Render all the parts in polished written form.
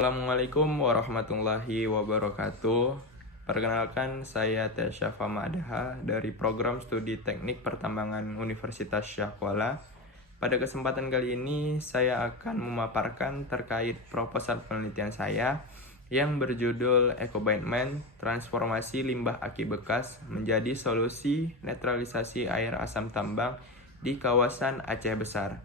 Assalamualaikum warahmatullahi wabarakatuh. Perkenalkan, saya Tesyafa Ma'adaha dari program studi Teknik Pertambangan Universitas Syahkuala. Pada kesempatan kali ini, saya akan memaparkan terkait proposal penelitian saya yang berjudul Ecobaitment, Transformasi Limbah Aki Bekas menjadi Solusi Netralisasi Air Asam Tambang di Kawasan Aceh Besar.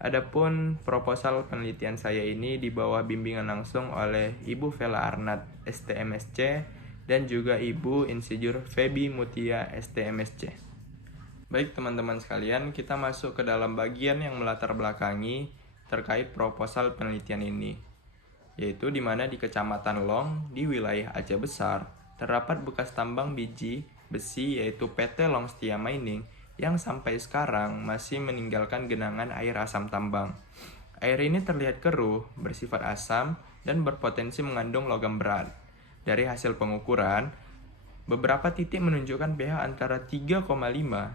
Adapun proposal penelitian saya ini di bawah bimbingan langsung oleh Ibu Vela Arnat, STMSC, dan juga Ibu Insinyur Febi Mutia, STMSC. Baik teman-teman sekalian, kita masuk ke dalam bagian yang melatar belakangi terkait proposal penelitian ini, yaitu di mana di Kecamatan Long di wilayah Aceh Besar terdapat bekas tambang biji besi yaitu PT Long Setia Mining yang sampai sekarang masih meninggalkan genangan air asam tambang. Air ini terlihat keruh, bersifat asam, dan berpotensi mengandung logam berat. Dari hasil pengukuran, beberapa titik menunjukkan pH antara 3,5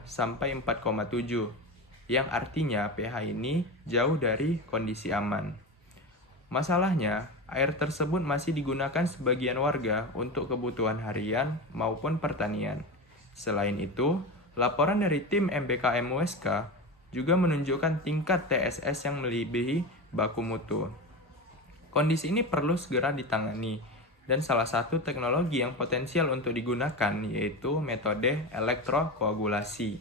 sampai 4,7, yang artinya pH ini jauh dari kondisi aman. Masalahnya, air tersebut masih digunakan sebagian warga untuk kebutuhan harian maupun pertanian. Selain itu, laporan dari tim MBKM USK juga menunjukkan tingkat TSS yang melebihi baku mutu. Kondisi ini perlu segera ditangani, dan salah satu teknologi yang potensial untuk digunakan yaitu metode elektrokoagulasi.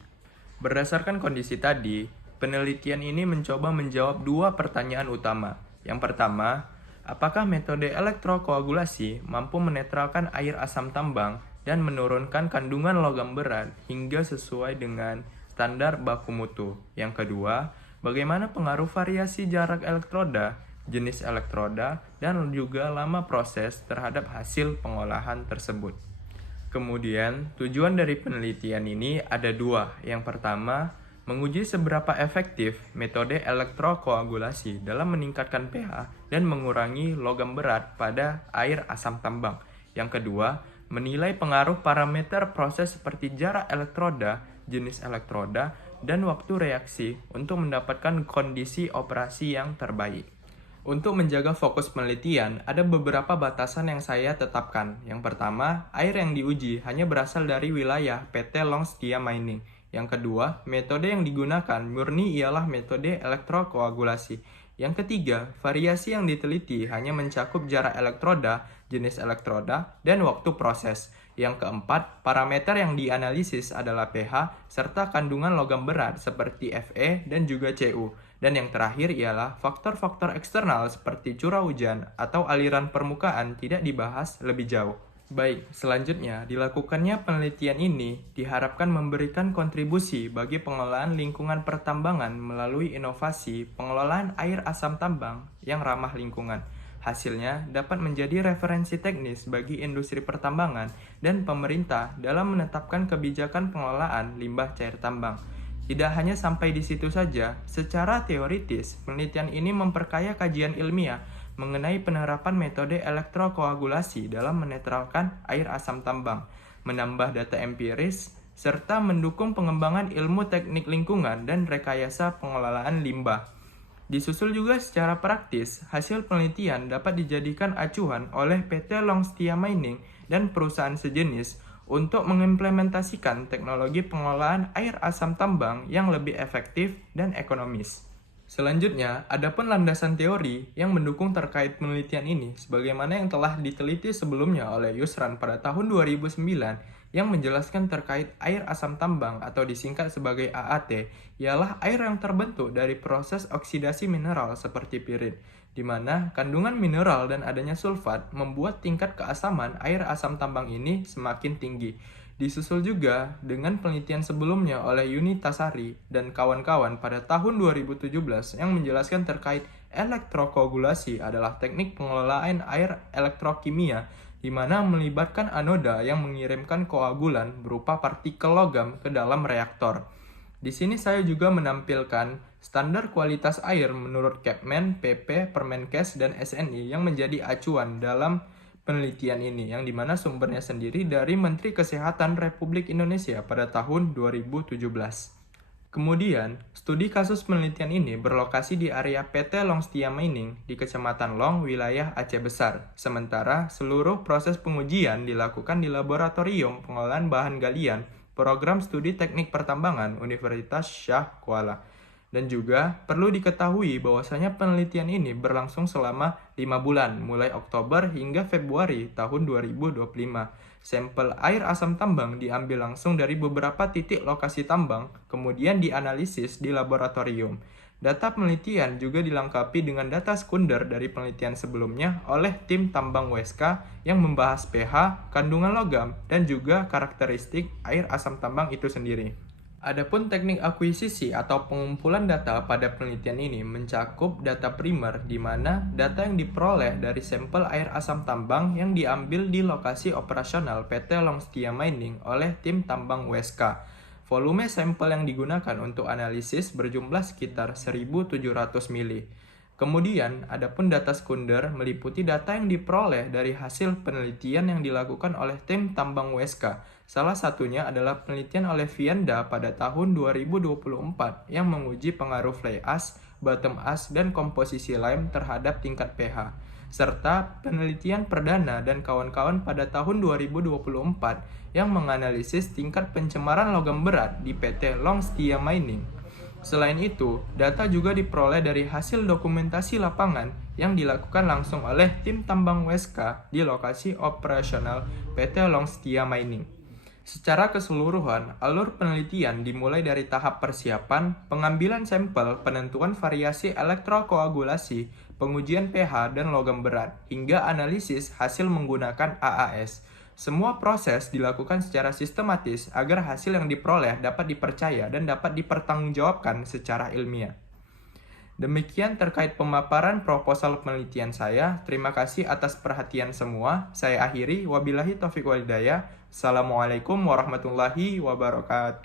Berdasarkan kondisi tadi, penelitian ini mencoba menjawab dua pertanyaan utama. Yang pertama, apakah metode elektrokoagulasi mampu menetralkan air asam tambang dan menurunkan kandungan logam berat hingga sesuai dengan standar baku mutu. Yang kedua, bagaimana pengaruh variasi jarak elektroda, jenis elektroda, dan juga lama proses terhadap hasil pengolahan tersebut. Kemudian, tujuan dari penelitian ini ada dua. Yang pertama, menguji seberapa efektif metode elektrokoagulasi dalam meningkatkan pH dan mengurangi logam berat pada air asam tambang. Yang kedua, menilai pengaruh parameter proses seperti jarak elektroda, jenis elektroda, dan waktu reaksi untuk mendapatkan kondisi operasi yang terbaik. Untuk menjaga fokus penelitian, ada beberapa batasan yang saya tetapkan. Yang pertama, air yang diuji hanya berasal dari wilayah PT Long Setia Mining. Yang kedua, metode yang digunakan murni ialah metode elektrokoagulasi. Yang ketiga, variasi yang diteliti hanya mencakup jarak elektroda, jenis elektroda, dan waktu proses. Yang keempat, parameter yang dianalisis adalah pH serta kandungan logam berat seperti Fe dan juga Cu. Dan yang terakhir ialah faktor-faktor eksternal seperti curah hujan atau aliran permukaan tidak dibahas lebih jauh. Baik, selanjutnya dilakukannya penelitian ini diharapkan memberikan kontribusi bagi pengelolaan lingkungan pertambangan melalui inovasi pengelolaan air asam tambang yang ramah lingkungan. Hasilnya dapat menjadi referensi teknis bagi industri pertambangan dan pemerintah dalam menetapkan kebijakan pengelolaan limbah cair tambang. Tidak hanya sampai di situ saja, secara teoritis, penelitian ini memperkaya kajian ilmiah mengenai penerapan metode elektrokoagulasi dalam menetralkan air asam tambang, menambah data empiris, serta mendukung pengembangan ilmu teknik lingkungan dan rekayasa pengelolaan limbah. Disusul juga secara praktis, hasil penelitian dapat dijadikan acuan oleh PT Long Setia Mining dan perusahaan sejenis untuk mengimplementasikan teknologi pengelolaan air asam tambang yang lebih efektif dan ekonomis. Selanjutnya, adapun landasan teori yang mendukung terkait penelitian ini sebagaimana yang telah diteliti sebelumnya oleh Yusran pada tahun 2009 yang menjelaskan terkait air asam tambang atau disingkat sebagai AAT ialah air yang terbentuk dari proses oksidasi mineral seperti pirit, di mana kandungan mineral dan adanya sulfat membuat tingkat keasaman air asam tambang ini semakin tinggi. Disusul juga dengan penelitian sebelumnya oleh Yuni Tasari dan kawan-kawan pada tahun 2017 yang menjelaskan terkait elektrokoagulasi adalah teknik pengelolaan air elektrokimia di mana melibatkan anoda yang mengirimkan koagulan berupa partikel logam ke dalam reaktor. Di sini saya juga menampilkan standar kualitas air menurut Kepmen, PP, Permenkes, dan SNI yang menjadi acuan dalam penelitian ini, yang dimana sumbernya sendiri dari Menteri Kesehatan Republik Indonesia pada tahun 2017. Kemudian, studi kasus penelitian ini berlokasi di area PT Long Setia Mining di Kecamatan Long, wilayah Aceh Besar. Sementara, seluruh proses pengujian dilakukan di Laboratorium Pengolahan Bahan Galian Program Studi Teknik Pertambangan Universitas Syah Kuala. Dan juga perlu diketahui bahwasanya penelitian ini berlangsung selama 5 bulan, mulai Oktober hingga Februari tahun 2025. Sampel air asam tambang diambil langsung dari beberapa titik lokasi tambang, kemudian dianalisis di laboratorium. Data penelitian juga dilengkapi dengan data sekunder dari penelitian sebelumnya oleh tim tambang WSK yang membahas pH, kandungan logam, dan juga karakteristik air asam tambang itu sendiri. Adapun teknik akuisisi atau pengumpulan data pada penelitian ini mencakup data primer, di mana data yang diperoleh dari sampel air asam tambang yang diambil di lokasi operasional PT Long Setia Mining oleh tim tambang WSK. Volume sampel yang digunakan untuk analisis berjumlah sekitar 1.700 mili. Kemudian, adapun data sekunder meliputi data yang diperoleh dari hasil penelitian yang dilakukan oleh tim tambang WSK. Salah satunya adalah penelitian oleh Vienda pada tahun 2024 yang menguji pengaruh fly ash, bottom ash, dan komposisi lime terhadap tingkat pH. Serta penelitian perdana dan kawan-kawan pada tahun 2024 yang menganalisis tingkat pencemaran logam berat di PT Long Setia Mining. Selain itu, data juga diperoleh dari hasil dokumentasi lapangan yang dilakukan langsung oleh tim tambang WSK di lokasi operasional PT Long Setia Mining. Secara keseluruhan, alur penelitian dimulai dari tahap persiapan, pengambilan sampel, penentuan variasi elektrokoagulasi, pengujian pH dan logam berat, hingga analisis hasil menggunakan AAS. Semua proses dilakukan secara sistematis agar hasil yang diperoleh dapat dipercaya dan dapat dipertanggungjawabkan secara ilmiah. Demikian terkait pemaparan proposal penelitian saya. Terima kasih atas perhatian semua. Saya akhiri. Wabillahi taufiq wal hidayah. Assalamualaikum warahmatullahi wabarakatuh.